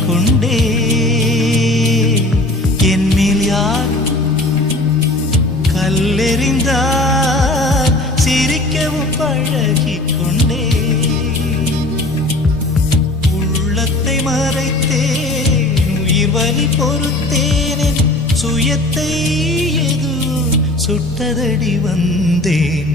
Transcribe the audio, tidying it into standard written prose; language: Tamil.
கொண்டே என் மேல் யார் கல்லெறிந்தார் சிரிக்கவும் கொண்டே உள்ளத்தை மறைத்தேன் உயிர் வலி பொறுத்தேன் சுயத்தை எது சுட்டதடி வந்தேன்